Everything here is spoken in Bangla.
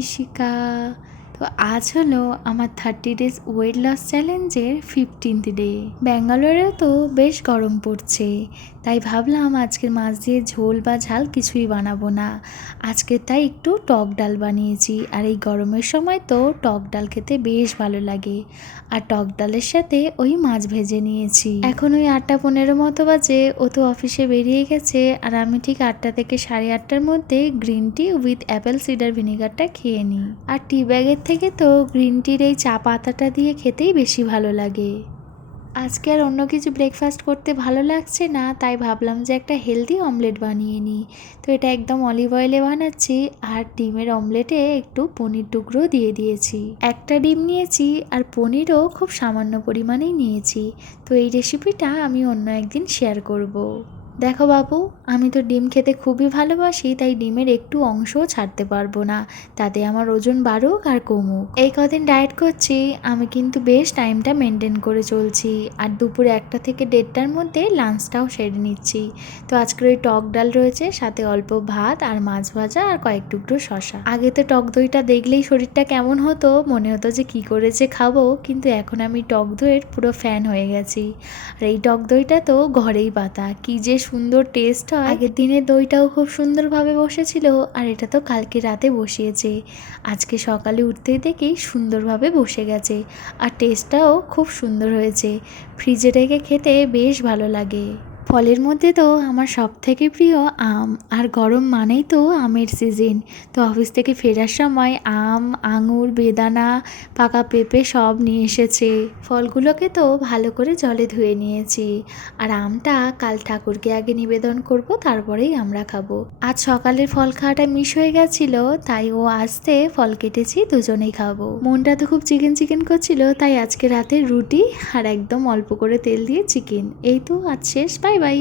ইশিকা। তো আজ হলো আমার 30 ডেজ ওয়েট লস চ্যালেঞ্জের 15th ডে। ব্যাঙ্গালোরেও তো বেশ গরম পড়ছে, তাই ভাবলাম আজকের মাছ দিয়ে ঝোল বা ঝাল কিছুই বানাবো না। আজকে তাই একটু টক ডাল বানিয়েছি, আর এই গরমের সময় তো টক ডাল খেতে বেশ ভালো লাগে। আর টক ডালের সাথে ওই মাছ ভেজে নিয়েছি। এখন ওই 8:15 মতো বাজে, ও তো অফিসে বেরিয়ে গেছে, আর আমি ঠিক 8টা থেকে 8:30টার মধ্যে green tea with apple cider ভিনেগারটা খেয়ে নিই। আর টি ব্যাগের থেকে তো গ্রিন টির এই চা পাতাটা দিয়ে খেতেই বেশি ভালো লাগে। আজকে আর অন্য কিছু ব্রেকফাস্ট করতে ভালো লাগছে না, তাই ভাবলাম যে একটা হেলদি অমলেট বানিয়ে নিই। তো এটা একদম অলিভ অয়েলে বানাচ্ছি, আর ডিমের অমলেটে একটু পনির টুকরো দিয়ে দিয়েছি। একটা ডিম নিয়েছি, আর পনিরও খুব সামান্য পরিমাণেই নিয়েছি। তো এই রেসিপিটা আমি অন্য একদিন শেয়ার করব। দেখো বাবু, আমি তো ডিম খেতে খুবই ভালোবাসি, তাই ডিমের একটু অংশও ছাড়তে পারবো না, তাতে আমার ওজন বাড়ুক আর কমুক। এই কদিন ডায়েট করছি, আমি কিন্তু বেশ টাইমটা মেনটেন করে চলছি। আর দুপুর 1টা থেকে 1:30টার মধ্যে লাঞ্চটাও সেরে নিচ্ছি। তো আজকের ওই টক ডাল রয়েছে, সাথে অল্প ভাত আর মাছ ভাজা আর কয়েক টুকরো শশা। আগে তো টক দইটা দেখলেই শরীরটা কেমন হতো, মনে হতো যে কি করে যে খাবো, কিন্তু এখন আমি টক দইয়ের পুরো ফ্যান হয়ে গেছি। আর এই টক দইটা তো ঘরেই পাতা, কি যে সুন্দর টেস্ট হয়। আগের দিনে দইটাও খুব সুন্দরভাবে বসেছিল, আর এটা তো কালকে রাতে বসিয়েছে। আজকে সকালে উঠতেই দেখি সুন্দরভাবে বসে গেছে, আর টেস্টটাও খুব সুন্দর হয়েছে। ফ্রিজে রেখে খেতে বেশ ভালো লাগে। ফলের মধ্যে তো আমার সব থেকে প্রিয় আম, আর গরম মানেই তো আমের সিজন। তো অফিস থেকে ফেরার সময় আম, আঙুর, বেদানা, পাকা পেঁপে সব নিয়ে এসেছে। ফলগুলোকে তো ভালো করে জলে ধুয়ে নিয়েছি, আর আমটা কাল ঠাকুরকে আগে নিবেদন করব, তারপরেই আমরা খাবো। আজ সকালের ফল খাওয়াটা মিস হয়ে গেছিল, তাই ও আসতে ফল কেটেছি, দুজনেই খাবো। মনটা তো খুব চিকেন চিকেন করছিল, তাই আজকে রাতে রুটি আর একদম অল্প করে তেল দিয়ে চিকেন। এই তো আজ শেষ, বাই বাই।